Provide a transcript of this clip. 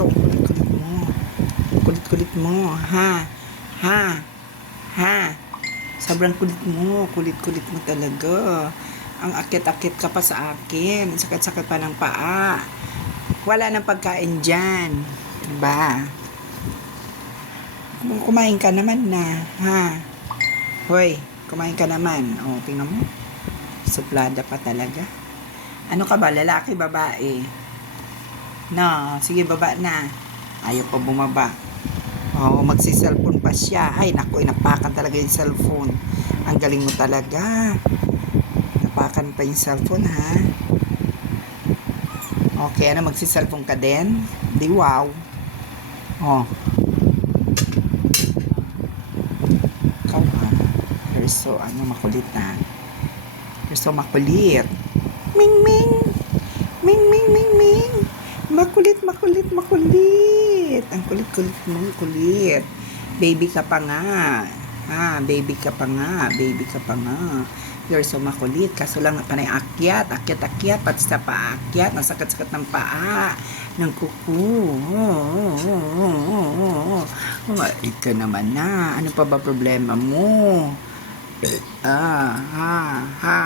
Verso, kulit-kulit mo. Kulit-kulit mo. Ha? Ha? Ha? Sobrang kulit mo. Kulit-kulit mo talaga. Ang akit-akit ka pa sa akin. Sakit-sakit pa ng paa. Wala nang pagkain dyan. Diba? Kumain ka naman na. Ha? Hoy, kumain ka naman. O, tingnan mo. Suplada pa talaga. Ano ka ba? Lalaki, babae? No, sige, baba na. Ayaw pa bumaba. Oo, magsi-cellphone pa siya. Ay, naku, inapakan talaga yung cellphone. Ang galing mo talaga. Napakan pa yung cellphone, ha? Okay, ano, magsi-cellphone ka din? Di, wow. Oh. Ikaw, ha? You're so, makulit na. You're so makulit. Ming, ming. Ming, ming, ming, ming. Makulit, makulit, makulit. Ang kulit-kulit mo, kulit. Baby ka pa nga. Ha, baby ka pa nga. Baby ka pa nga. You're so makulit. Kaso lang panay akyat. Akyat-akyat. Pati sa paakyat. Nasakit-sakit ng paa. Ng kuko. Ikaw naman na. Ano pa ba problema mo? Ha, ha, ha.